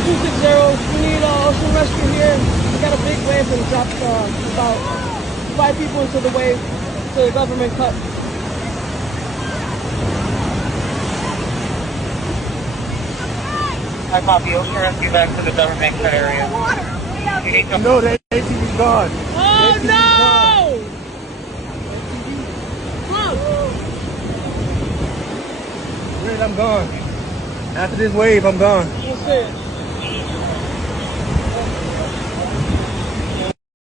260. We need ocean rescue here. We got a big wave and dropped about 5 people into the wave to the government cut. I copy. Ocean rescue back to the government cut area. You need to No, that ATV's gone. Oh no! Gone. I'm gone. After this wave, I'm gone. That's it.